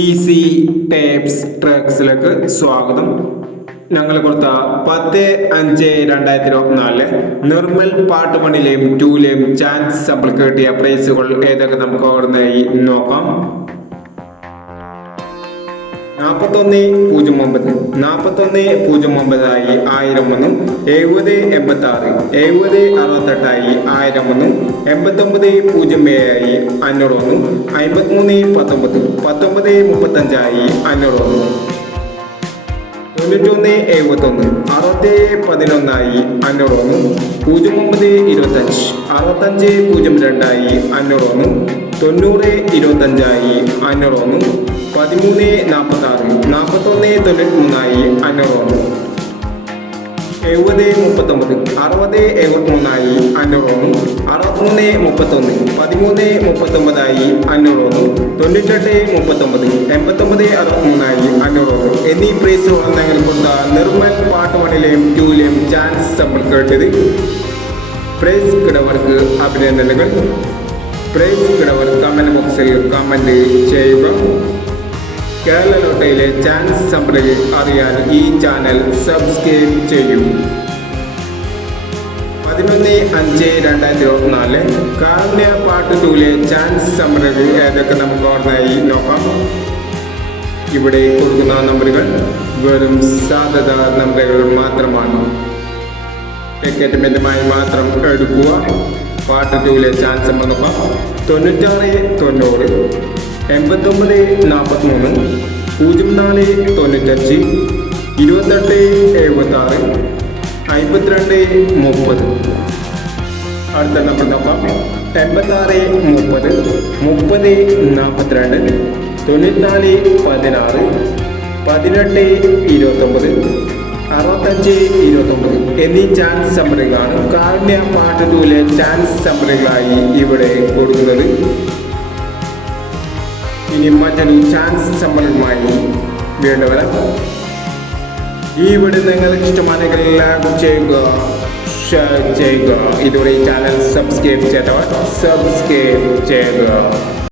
Easy tapes ട്രാക്സിലേക്ക് സ്വാഗതം. ഞങ്ങൾ കൊടുത്ത 10/5/2024 നിർമ്മൽ പാർട്ട് 1ലെയും 2ലെയും ചാൻസ് സാമ്പിൾക്ക് കിട്ടിയ പ്രൈസുകൾ ഏതൊക്കെ നമുക്ക് ഓർമ്മയായി നോക്കാം. 4109 ആയി 1000 വന്നു. 7086 7068 ആയി 1000 വന്നു. 8907 ആയി 500 വന്നു. 5319 1935 ആയി 500 വന്നു. 9171 6011 ആയി 500 വന്നു. 0925 6502 ആയി 500 വന്നു. 9025 ആയി 500 വന്നു. 1346 4193 ആയി 500 വന്നു. 7039 6073 ആയി 500 വന്നു. 6331 1339 ആയി 500 വന്നു. 9839 8963 ആയി 500 വന്നു. എന്നീ പ്രൈസുകൾ ഞങ്ങൾ കൊടുത്ത നിർമ്മൽ പാർട്ട് 1ലെയും 2ലെയും ചാൻസ് സാമ്പിൾ കേട്ടത്. പ്രൈസ് കിടവർക്ക് അഭിനന്ദനങ്ങൾ. പ്രൈസ് കിടവർ കമന്റ് ബോക്സിൽ കമന്റ് ചെയ്യുക. കേരള ലോട്ടറിയിലെ ചാൻസ് സാമ്പിൾ അറിയാൻ ഈ ചാനൽ സബ്സ്ക്രൈബ് ചെയ്യൂ. 11/5/2024 കാരുണ്യ പാർട്ട് 2ലെ ചാൻസ് സാമ്പിളുകൾ ഏതൊക്കെ നമുക്ക് ഓർമ്മയായി നോക്കാം. ഇവിടെ കൊടുക്കുന്ന നമ്പറുകൾ വെറും സാധ്യത നമ്പറുകൾ മാത്രമാണ്. ടിക്കറ്റ് ബന്ധമായി മാത്രം എടുക്കുക. പാർട്ട് 2ലെ ചാൻസ് നമ്മൾ നോക്കാം. 9690 8943 0495 2876 5230. അടുത്ത നമ്പർ നോക്കാം. 8630 3042 9416 1829 6529 എന്നീ ചാൻസ് സമ്മറികളാണ് കാരുണ്യ പാർട്ട് 2ലെ ചാൻസ് സമ്മറികളായി ഇവിടെ കൊടുക്കുന്നത്. ഇനി മറ്റൊരു ചാൻസ് സമ്മറിയുമായി വീണ്ടും വരാം. ഈ വീഡിയോ നിങ്ങൾക്ക് ഇഷ്ടമാണെങ്കിൽ ലൈക്ക് ചെയ്യുക, ഷെയർ ചെയ്യുക. ഇതുവരെ ഈ ചാനൽ സബ്സ്ക്രൈബ് ചെയ്തവർ സബ്സ്ക്രൈബ് ചെയ്യുക.